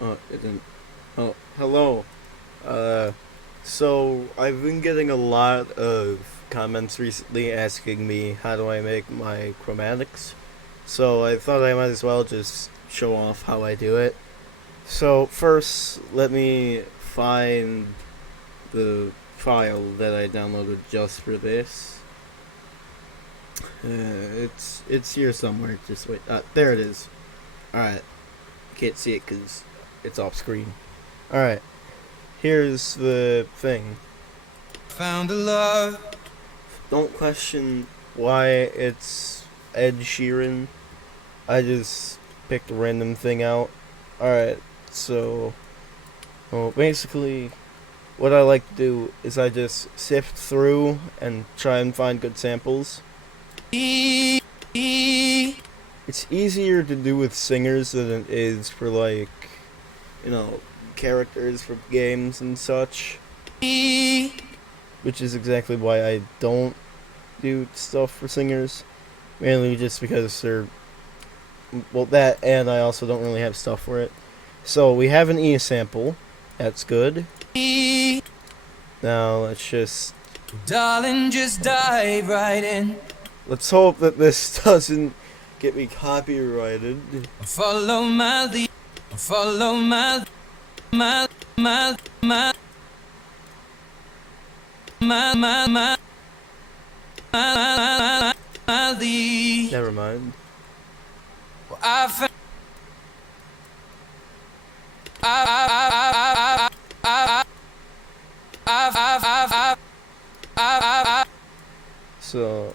Oh, it didn't. Oh, hello. Uh, so I've been getting a lot of comments recently asking me how do I make my chromatics. So I thought I might as well just show off how I do it. So first, let me find the file that I downloaded just for this. It's here somewhere. Just wait. There it is. All right. Can't see it because it's off screen. All right. Here's the thing. Found a love. Don't question why it's Ed Sheeran. I just picked a random thing out. Alright, so well, basically what I like to do is I just sift through and try and find good samples. E, e, It's easier to do with singers than it is for like, you know, characters from games and such. e. Which is exactly why I don't do stuff for singers. Mainly just because they're... Well, that, and I also don't really have stuff for it. So, we have an E sample. That's good. Now, let's just... Darling, just dive right in. Let's hope that this doesn't get me copyrighted. Follow my lead. Follow my my my my my my my my lead. Never mind. I found I So,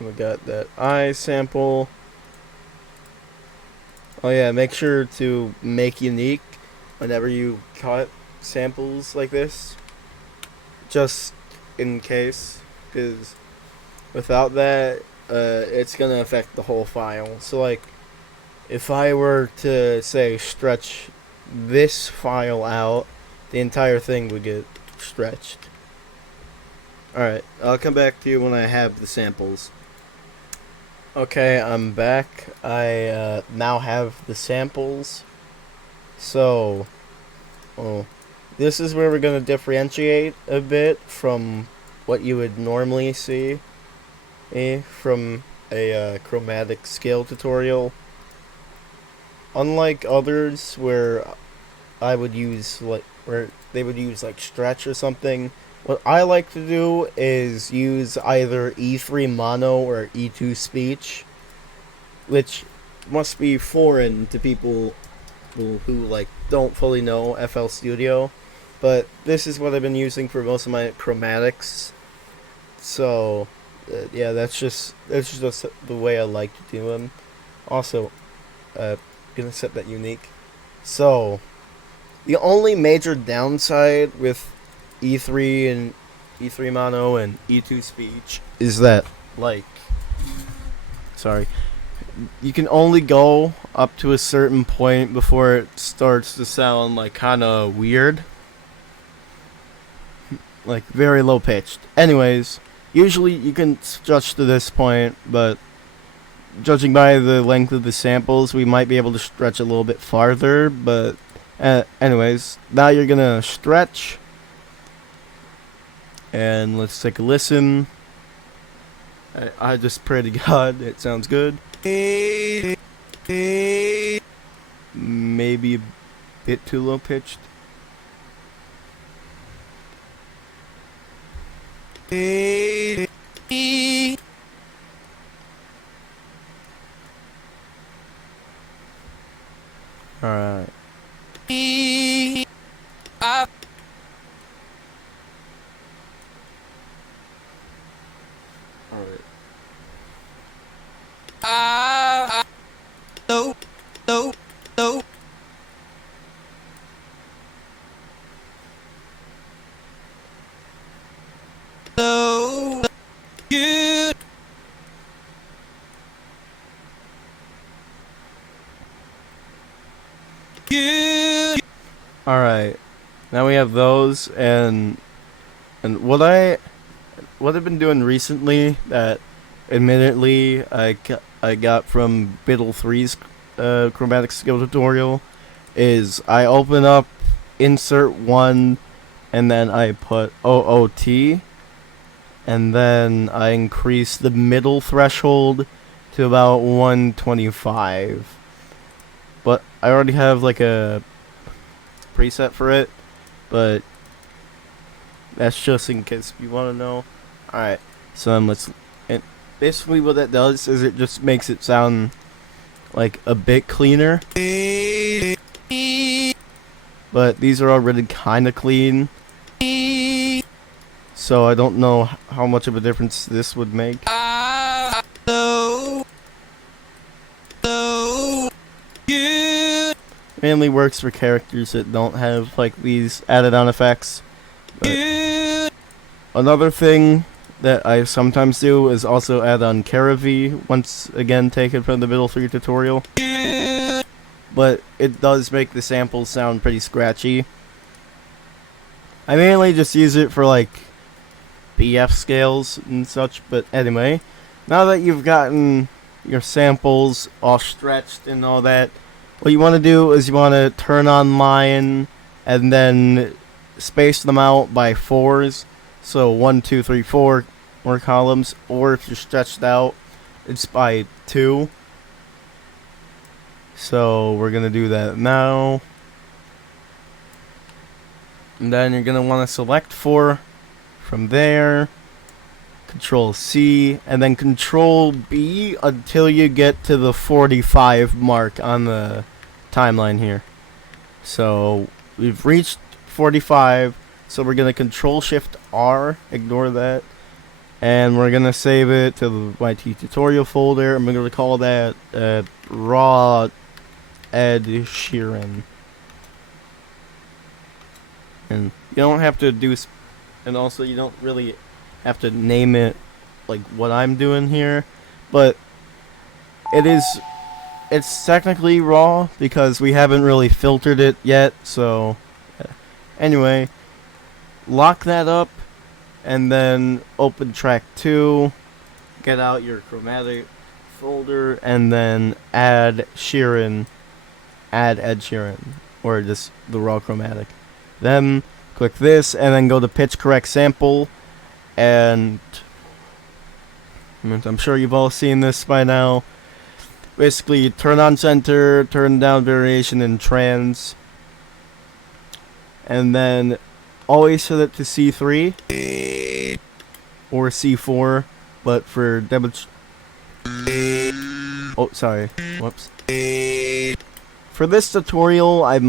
we got that I sample. Oh yeah, make sure to make unique whenever you cut samples like this. Just in case, because without that, it's gonna affect the whole file. So like, if I were to say stretch this file out, the entire thing would get stretched. Alright, I'll come back to you when I have the samples. Okay, I'm back. I now have the samples. So, oh, this is where we're going to differentiate a bit from what you would normally see from a chromatic scale tutorial. Unlike others where I would use where they would use like stretch or something, what I like to do is use either E3 mono or E2 speech, which must be foreign to people who like don't fully know FL Studio, but this is what I've been using for most of my chromatics. So yeah, that's just the way I like to do them. Also, gonna set that unique. So the only major downside with E3 and E3 mono and E2 speech is that like sorry, you can only go up to a certain point before it starts to sound like kind of weird, like very low pitched. Anyways, usually you can stretch to this point, but judging by the length of the samples, we might be able to stretch a little bit farther. But anyways, now you're gonna stretch, and let's take a listen. I just pray to God it sounds good. Maybe a bit too low pitched. Alright. Alright. no no no no you. Alright. Now we have those, and what I've been doing recently that admittedly I got from Biddle 3's chromatic skill tutorial is I open up insert 1 and then I put OOT and then I increase the middle threshold to about 125. But I already have like a preset for it, but that's just in case you want to know. Alright, so then and basically what that does is it just makes it sound like a bit cleaner. But these are already kind of clean, so I don't know how much of a difference this would make. Mainly works for characters that don't have like these added on effects. But another thing that I sometimes do is also add on Caravi, once again taken from the Middle 3 tutorial. But it does make the samples sound pretty scratchy. I mainly just use it for like BF scales and such, but anyway, now that you've gotten your samples all stretched and all that, what you want to do is you want to turn on line and then space them out by 4s. So 1, 2, 3, 4 more columns, or if you're stretched out, it's by 2. So we're going to do that now. And then you're going to want to select 4 from there. Control C, and then Control B until you get to the 45 mark on the timeline here. So we've reached 45, so we're gonna Control Shift R, ignore that, and we're gonna save it to the YT tutorial folder, and we're gonna call that Raw Ed Sheeran. And you don't have to do, and also you don't really have to name it like what I'm doing here, but it's technically raw because we haven't really filtered it yet. So anyway, lock that up and then open track 2, get out your chromatic folder, and then add Ed Sheeran, or just the raw chromatic. Then click this and then go to pitch correct sample. And I'm sure you've all seen this by now. Basically, turn on center, turn down variation and trans, and then always set it to C3 or C4. But for oh, sorry, whoops. For this tutorial, I'm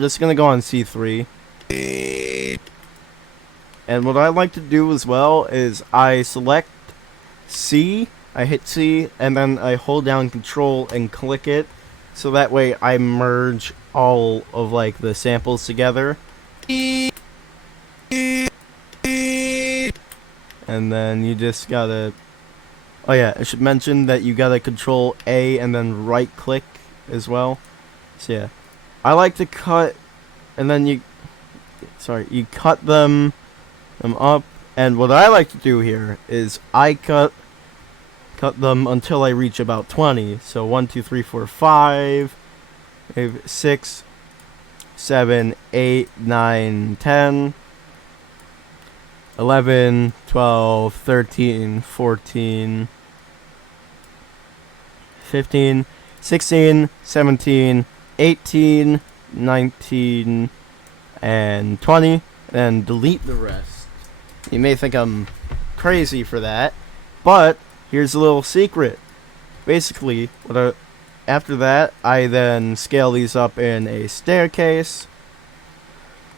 just gonna go on C3. And what I like to do as well is I select C, I hit C, and then I hold down Control and click it, so that way I merge all of like the samples together. And then you just gotta, oh yeah, I should mention that you gotta Control A and then right click as well. So yeah, I like to cut, and then you cut them up, and what I like to do here is I cut them until I reach about 20. So 1, 2, 3, 4, 5, 6, 7, 8, 9, 10, 11, 12, 13, 14, 15, 16, 17, 18, 19, and 20, and delete the rest. You may think I'm crazy for that, but here's a little secret. Basically, after that, I then scale these up in a staircase.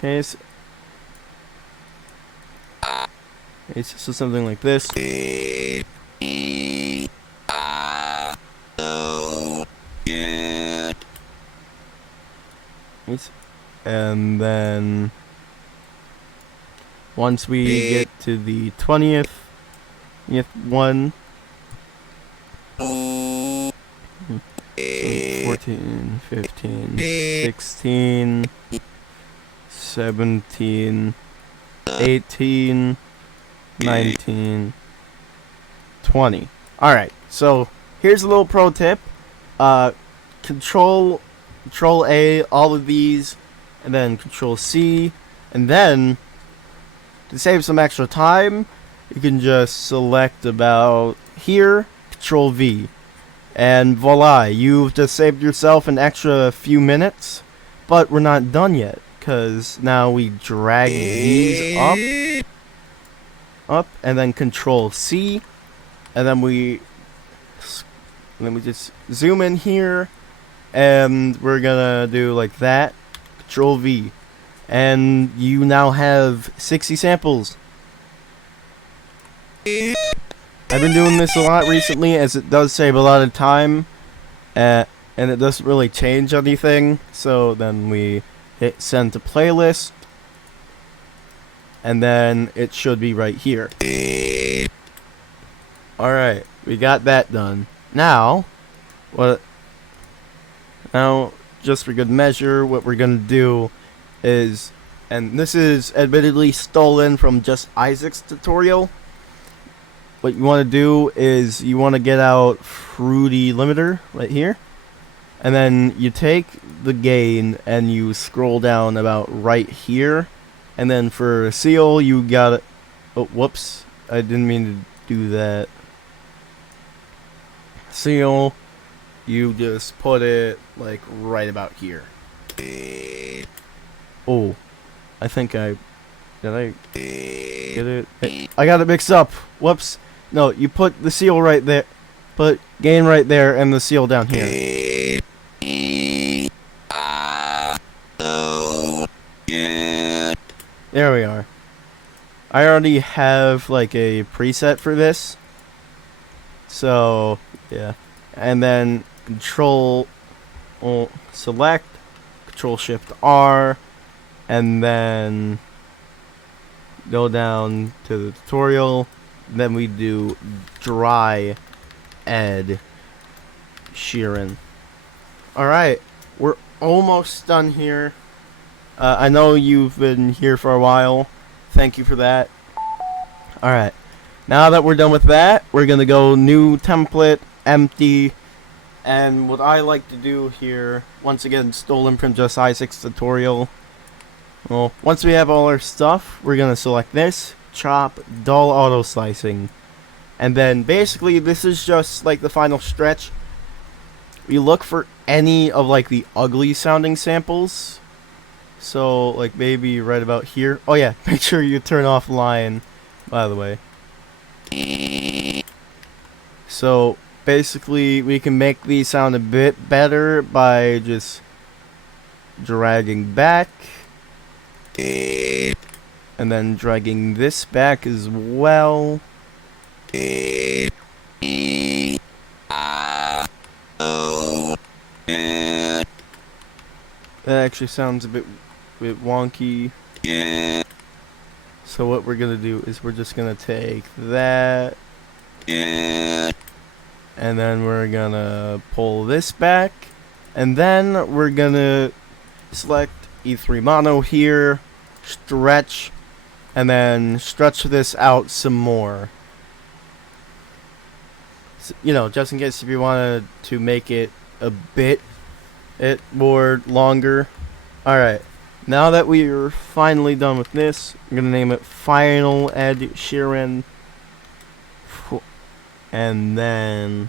It's just something like this. And then once we get to the 20th one, 14, 15, 16, 17, 18, 19, 20. Alright, so here's a little pro tip. Uh, control A, all of these, and then Control C, and then to save some extra time, you can just select about here, Control V, and voila, you've just saved yourself an extra few minutes. But we're not done yet, because now we drag these up, and then Control C, and then we just zoom in here, and we're gonna do like that, Control V, and you now have 60 samples. I've been doing this a lot recently, as it does save a lot of time, and it doesn't really change anything. So then we hit send to playlist, and then it should be right here. Alright, we got that done. Now, just for good measure, what we're gonna do is, and this is admittedly stolen from Just Isaac's tutorial. What you want to do is you want to get out Fruity Limiter right here, and then you take the gain and you scroll down about right here, and then for seal you got it. Oh, whoops! I didn't mean to do that. Seal, you just put it like right about here. Oh, I think did I get it? I got it mixed up. Whoops. No, you put the seal right there. Put gain right there and the seal down here. There we are. I already have like a preset for this. So, yeah. And then select, Control Shift R, and then go down to the tutorial. Then we do dry Ed Sheeran. Alright, we're almost done here. I know you've been here for a while. Thank you for that. Alright, now that we're done with that, we're gonna go new template, empty. And what I like to do here, once again stolen from Just Isaac's tutorial. Well, once we have all our stuff, we're gonna select this, chop, dull auto slicing, and then basically this is just like the final stretch. We look for any of like the ugly sounding samples, so like maybe right about here. Oh yeah, make sure you turn off line, by the way. So basically we can make these sound a bit better by just dragging back and then dragging this back as well. That actually sounds a bit wonky. So what we're gonna do is we're just gonna take that, and then we're gonna pull this back, and then we're gonna select E3 mono here, stretch, and then stretch this out some more. So, you know, just in case if you wanted to make it a bit more longer. Alright, now that we're finally done with this, I'm gonna name it Final Ed Sheeran. And then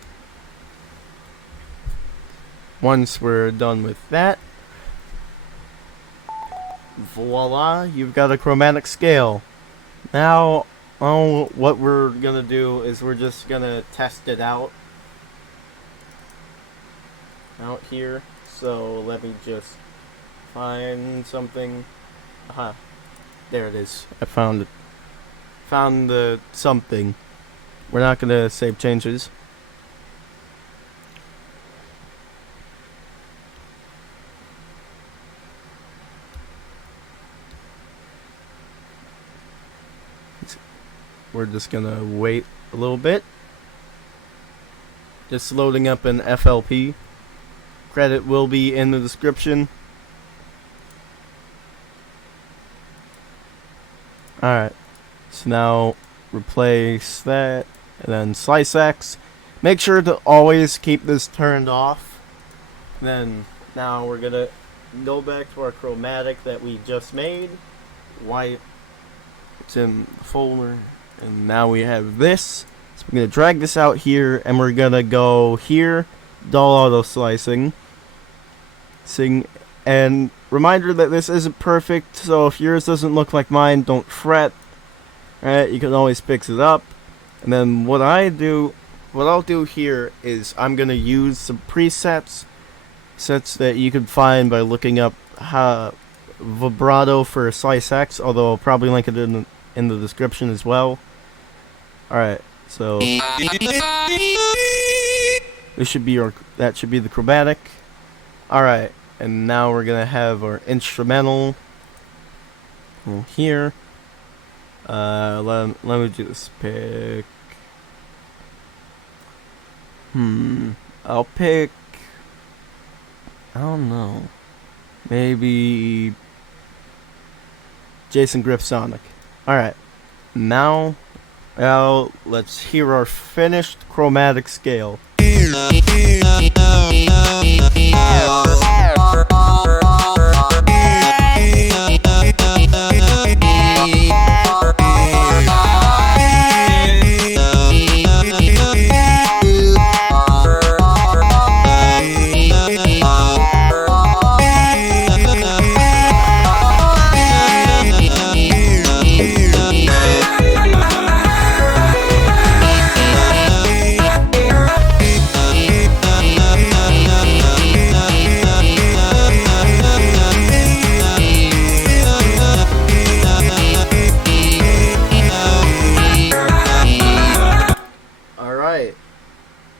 once we're done with that, voila, you've got a chromatic scale. Now, what we're gonna do is we're just gonna test it out here. So let me just find something. Aha, there it is. I found it. Found the something. We're not gonna save changes. We're just gonna wait a little bit. Just loading up an FLP. Credit will be in the description. Alright, so now replace that, and then slice X. Make sure to always keep this turned off. Then now we're gonna go back to our chromatic that we just made. White. It's in the folder. And now we have this. So we're gonna drag this out here, and we're gonna go here, dull auto slicing. And reminder that this isn't perfect, so if yours doesn't look like mine, don't fret. Alright, you can always fix it up. And then what I'll do here is I'm gonna use some presets that you can find by looking up Vibrato for Slice X, although I'll probably link it in the description as well. Alright, so that should be the chromatic. Alright, and now we're gonna have our instrumental here. Let me just pick. I'll pick. I don't know. Maybe Jason Griff Sonic. Alright. Now let's hear our finished chromatic scale.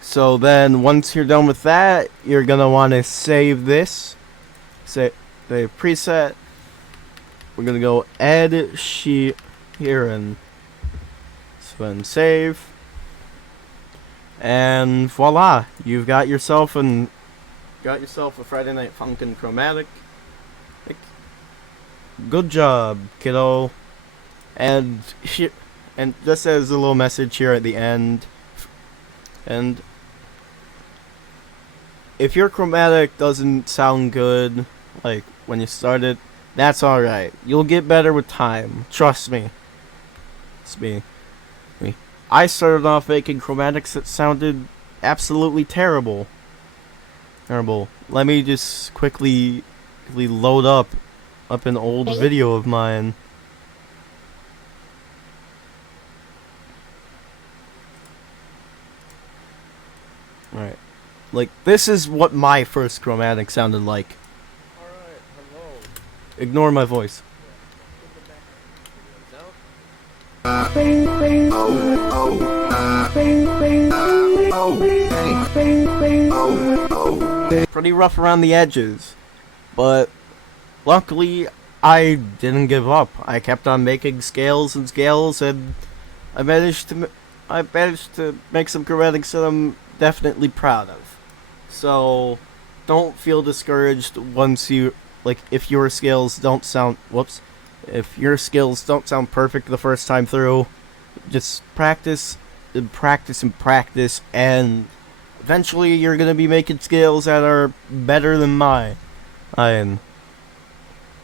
So then, once you're done with that, you're gonna want to save this. Save preset. We're gonna go add sheet here and then save. And voila, you've got yourself a Friday Night Funkin chromatic. Good job, kiddo. And just as a little message here at the end. And if your chromatic doesn't sound good, like when you start it, that's alright. You'll get better with time. Trust me. It's me. I started off making chromatics that sounded absolutely terrible. Let me just quickly load up an old video of mine. Alright. Like, this is what my first chromatic sounded like. Alright, hello. Ignore my voice. Pretty rough around the edges, but luckily I didn't give up. I kept on making scales, and I managed to make some chromatics that I'm definitely proud of. So don't feel discouraged once if your scales don't sound perfect the first time through. Just practice and practice and practice, and eventually you're gonna be making scales that are better than mine. And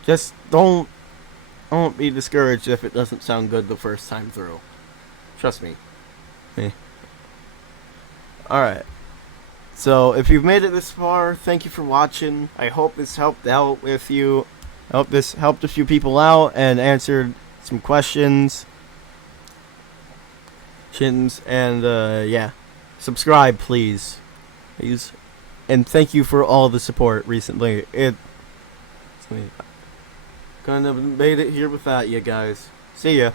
just don't be discouraged if it doesn't sound good the first time through. Trust me. Alright. So, if you've made it this far, thank you for watching. I hope this helped out with you. I hope this helped a few people out and answered some questions. And, yeah. Subscribe, please. And thank you for all the support recently. Couldn't have made it here without you guys. See ya.